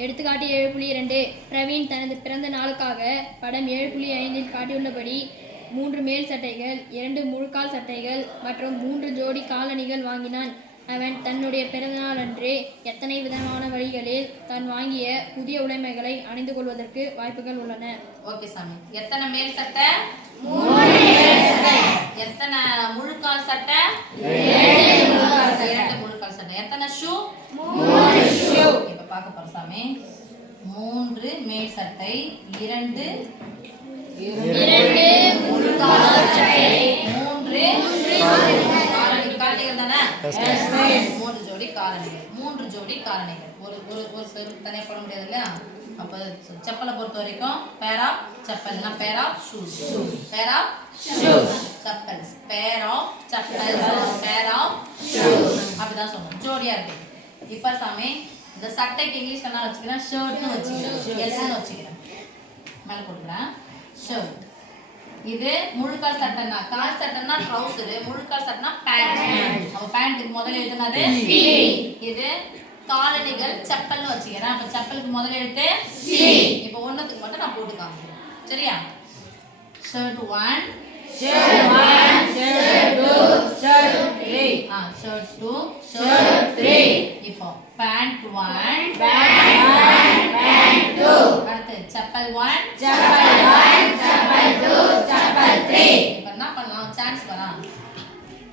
எடுத்துக்காட்டு ஏழு புள்ளி இரண்டு. பிரவீன் தனது பிறந்த நாளுக்காக படம் ஏழு புள்ளி ஐந்தில் காட்டியுள்ளபடி மூன்று மேல் சட்டைகள் இரண்டு முழுக்கால் சட்டைகள் மற்றும் மூன்று ஜோடி காலணிகள் வாங்கினான். அவன் தன்னுடைய பிறந்தநாள் அன்று எத்தனை விதமான வழிகளில் தான் வாங்கிய புதிய உடைமைகளை அணிந்து கொள்வதற்கு வாய்ப்புகள் உள்ளன. ஓகே சாமி. எத்தனை மேல் சட்டை? எத்தனை முழுக்கால் சட்டை இரண்டு முழுக்கால் சட்டை எத்தனை ஷூ இப்ப பார்க்க போறோம் சாமி. மூன்று மேல் சட்டை இரண்டு மூன்று தானே? மூன்று ஜோடி காலணிகள் மூன்று ஜோடி காலணிகள் ஒரு ஒரு ஒரு செருப்பு தனியாக போட முடியாது இல்லையா அப்போ செப்பலை பொறுத்த வரைக்கும் பேர் of செப்பல்னா pair of shoes pair of shoes chappals pair of chappals pair of அப்படிதான் சொல்லணும் ஜோடியா இருக்கு இப்போ சாமி இந்த சட்டைக்கு இங்கிலீஷ் என்ன வச்சுக்கிறேன்? ஷர்ட்னு வச்சுக்கிறேன். எஸ்ன்னு வச்சுக்கிறேன். மேலே போட்டுக்கிறேன் ஷர்ட் இது முழுக்கால் சட்டைனா கால் சட்டைனா ட்ரவுசர் முழுக்கால் சட்டைனா பேண்ட் அவ பேண்ட்டுக்கு முதல்ல எழுதுனது இது காலணிகள் செப்பல்னு வச்சுக்கிறேன். அப்ப செப்பலுக்கு முதல்ல எழுத்து இப்போ ஒண்ணுத்துக்கு மட்டும் நான் போட்டு காமிக்கிறேன். சரியா? Shirt one ah shirt two shirt three இப்போ பேண்ட் ஒன் அடுத்து செப்பல் ஒன் இப்போ என்ன பண்ணலாம்? சான்ஸ் வரான்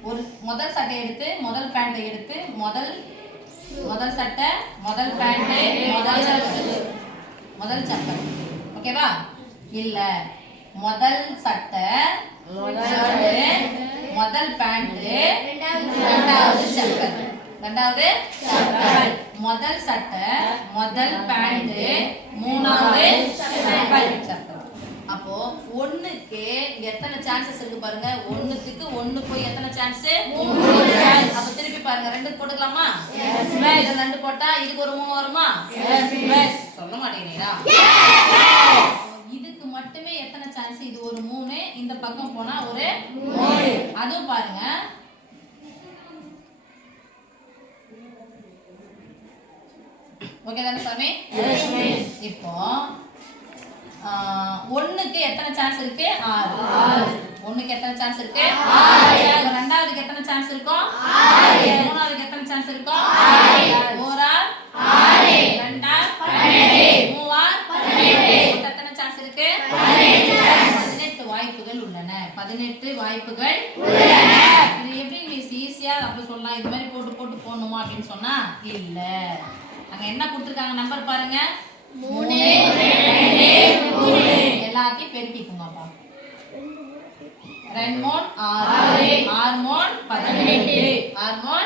ஒரு முதல் சட்டை எடுத்து முதல் பேண்ட்டை எடுத்து முதல் முதல் சட்டை முதல் பேண்ட் முதல் முதல் செப்பல் ஓகேவா இல்ல. முதல் சட்டை முதல் பேண்ட் ரெண்டாவது செப்பல் ரெண்டாவது முதல் சட்டை முதல் பேண்ட் மூணாவது செப்பல் அப்போ ஒண்ணுக்கு எத்தனை சான்சஸ் இருக்கு பாருங்க? ஒண்ணுத்துக்கு ஒண்ணு போய் எத்தனை சான்ஸ் அப்ப திருப்பி பாருங்க ரெண்டு போட்டுக்கலாமா? இது ரெண்டு போட்டா இதுக்கு ஒரு மூணு வருமா? சொல்ல மாட்டேங்கிறீங்களா? இதுக்கு மட்டுமே எத்தனை சான்ஸ் இது ஒரு மூணு இந்த பக்கம் போனா ஒரு அதுவும் பாருங்க ஓகே தானே சாமி இப்போ ஒண்ணுக்கு எத்தனை சான்ஸ் இருக்கு? ஆறு. ஒண்ணுக்கு எத்தனை சான்ஸ் இருக்கு? ரெண்டாவதுக்கு எத்தனை சான்ஸ் இருக்கும் மூணாவதுக்கு எத்தனை சான்ஸ் இருக்கும் ஓரார் ரெண்டார் மூவார் எத்தனை சான்ஸ் இருக்கு? பதினெட்டு வாய்ப்புகள் உள்ளன. பதினெட்டு வாய்ப்புகள் இது எப்படி நீ ஈஸியா அப்படி சொல்லலாம்? இது மாதிரி போட்டு போட்டு போகணுமா அப்படின்னு சொன்னா இல்ல. அங்க என்ன கொடுத்துருக்காங்க? நம்பர் பாருங்க. மூணு எல்லாத்தையும் பெருக்கிக்கோங்கப்பா. ரெண்டு மூணு ஆறு. ஆறு. மூணு பதினெட்டு. ஆறு மூணு